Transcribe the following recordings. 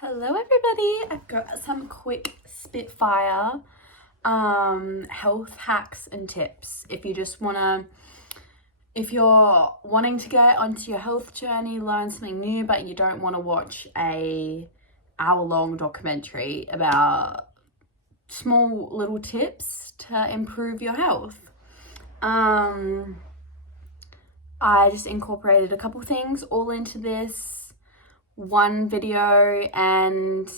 Hello everybody, I've got some quick Spitfire health hacks and tips if you're wanting to get onto your health journey, learn something new, but you don't want to watch a hour-long documentary about small little tips to improve your health. I just incorporated a couple things all into this one video, and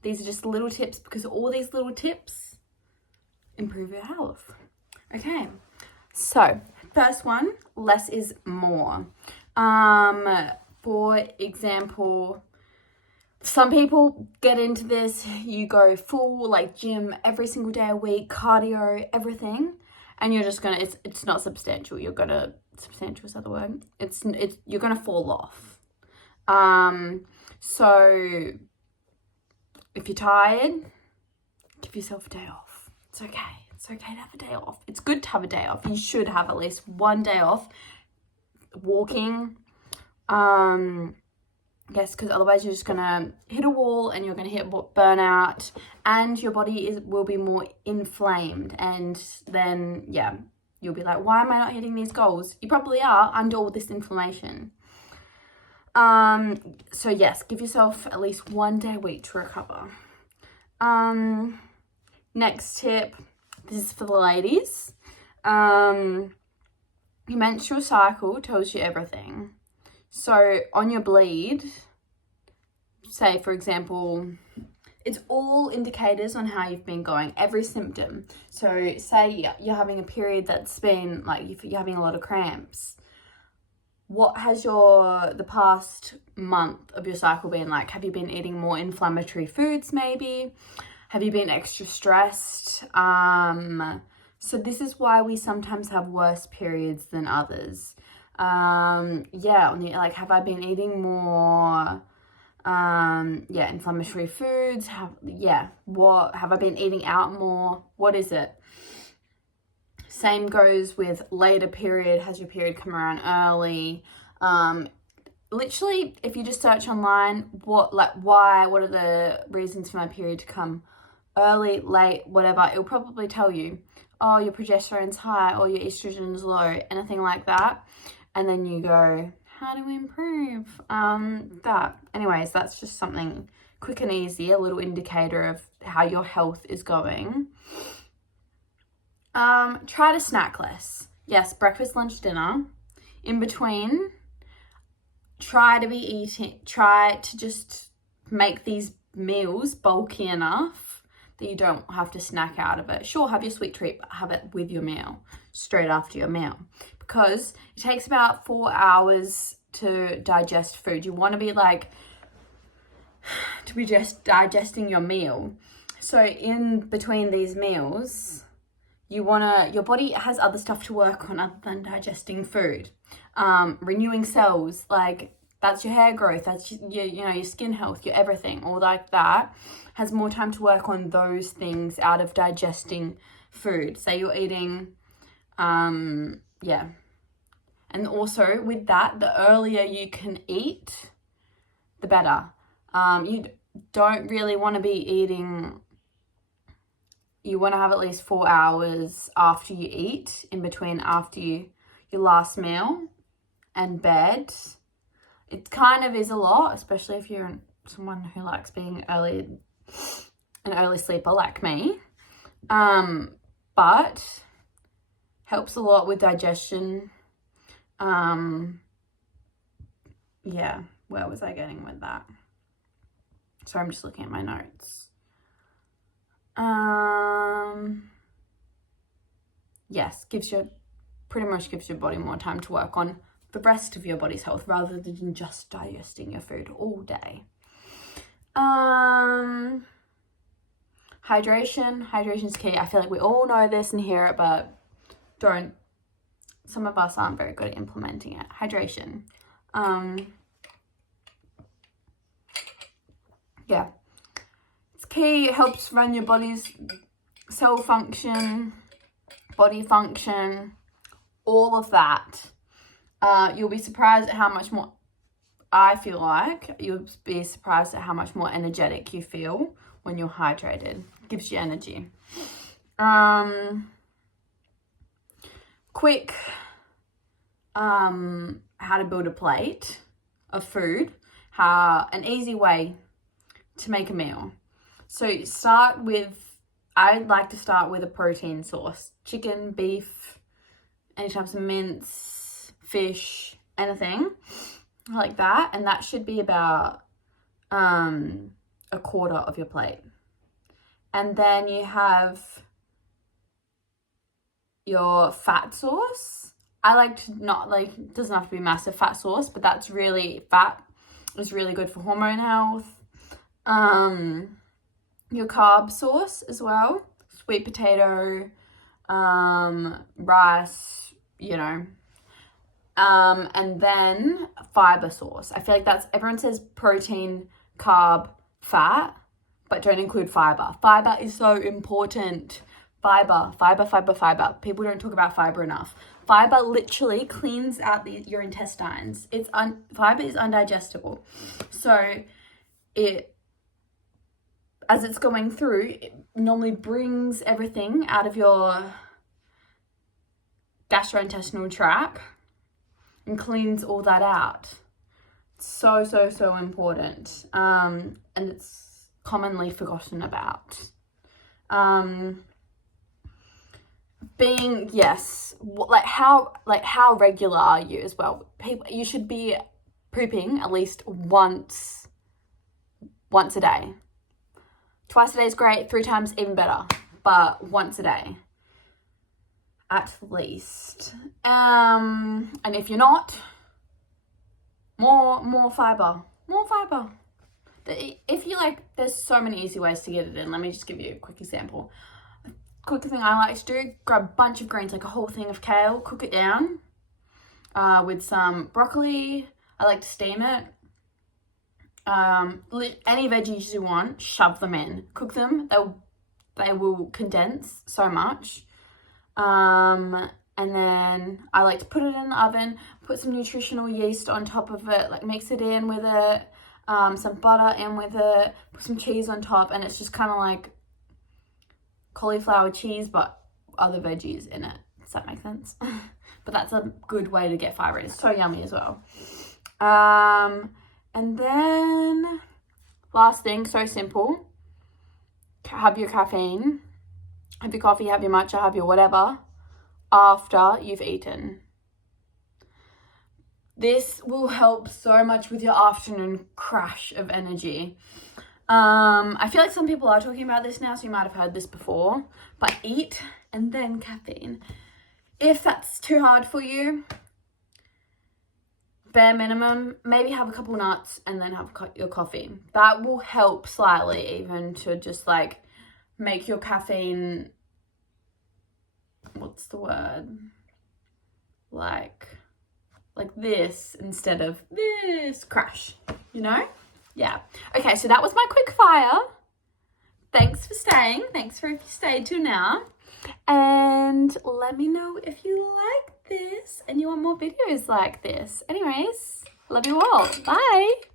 these are just little tips because all these little tips improve your health. Okay, so first one, less is more. For example, some people get into this, you go full like gym every single day a week, cardio, everything, and you're just gonna, it's not substantial. Substantial is that the word? You're gonna fall off. So if you're tired, give yourself a day off. It's okay. It's okay to have a day off. It's good to have a day off. You should have at least one day off walking. Yes, because otherwise you're just gonna hit a wall and you're gonna hit burnout, and your body will be more inflamed, and then you'll be like, why am I not hitting these goals? You probably are under all this inflammation. So yes, give yourself at least one day a week to recover. Next tip, this is for the ladies. Your menstrual cycle tells you everything. So on your bleed, say for example, it's all indicators on how you've been going, every symptom. So say you're having a period that's been like, you're having a lot of cramps. What has the past month of your cycle been like? Have you been eating more inflammatory foods maybe? Have you been extra stressed? So this is why we sometimes have worse periods than others. Have I been eating more inflammatory foods? Have I been eating out more? What is it? Same goes with later period. Has your period come around early? Literally, if you just search online, what are the reasons for my period to come early, late, whatever, it'll probably tell you, oh, your progesterone's high or your estrogen's low, anything like that. And then you go, how do we improve that? Anyways, that's just something quick and easy, a little indicator of how your health is going. Try to snack less. Yes, breakfast, lunch, dinner. In between, try to just make these meals bulky enough that you don't have to snack out of it. Sure, have your sweet treat, but have it with your meal, straight after your meal. Because it takes about 4 hours to digest food. You want to be just digesting your meal. So in between these meals, your body has other stuff to work on other than digesting food. Renewing cells, like that's your hair growth, that's your skin health, your everything, all like that, has more time to work on those things out of digesting food. Say you're eating, and also with that, the earlier you can eat, the better. You don't really want to be eating. You want to have at least 4 hours after you eat, in between after your last meal and bed. It kind of is a lot, especially if you're someone who likes being an early sleeper like me. But helps a lot with digestion. Where was I getting with that? So I'm just looking at my notes. Yes, pretty much gives your body more time to work on the rest of your body's health rather than just digesting your food all day. Hydration's key. I feel like we all know this and hear it, but some of us aren't very good at implementing it. Hydration. It's key. It helps run your body's cell function, body function, all of that. You'll be surprised at how much more I feel like you'll be surprised at how much more energetic you feel when you're hydrated. Gives you energy. Quick how to build a plate of food, an easy way to make a meal. So I'd like to start with a protein source: chicken, beef, any types of mince, fish, anything like that. And that should be about a quarter of your plate. And then you have your fat source. I like to not like, it doesn't have to be massive fat source, but fat is really good for hormone health. Your carb source as well, sweet potato, rice, and then fiber source. I feel like everyone says protein, carb, fat, but don't include fiber. Fiber is so important. Fiber. People don't talk about fiber enough. Fiber literally cleans out your intestines. Fiber is undigestible. So as it's going through, it normally brings everything out of your gastrointestinal tract and cleans all that out. So important. And it's commonly forgotten about. How regular are you as well? You should be pooping at least once a day. Twice a day is great, 3 times even better, but once a day at least. And if you're not, more fiber. If you there's so many easy ways to get it in. Let me just give you a quick example. Quick thing I like to do: grab a bunch of greens, like a whole thing of kale, cook it down with some broccoli. I like to steam it. Any veggies you want, shove them in, cook them. They will condense so much. And then I like to put it in the oven, put some nutritional yeast on top of it, mix it in with it, some butter in with it, put some cheese on top, and it's just kind of like cauliflower cheese, but other veggies in it. Does that make sense? But that's a good way to get fiber. It's so yummy as well. And then last thing, so simple. Have your caffeine, have your coffee, have your matcha, have your whatever after you've eaten. This will help so much with your afternoon crash of energy. I feel like some people are talking about this now, so you might have heard this before, but eat and then caffeine. If that's too hard for you, bare minimum, maybe have a couple nuts and then have your coffee. That will help slightly, even to just make your caffeine, what's the word? Like this instead of this, crash, Yeah. Okay, so that was my quick fire. Thanks for staying. Thanks for if you stayed till now. And let me know if you like this and you want more videos like this. Anyways, love you all. Bye.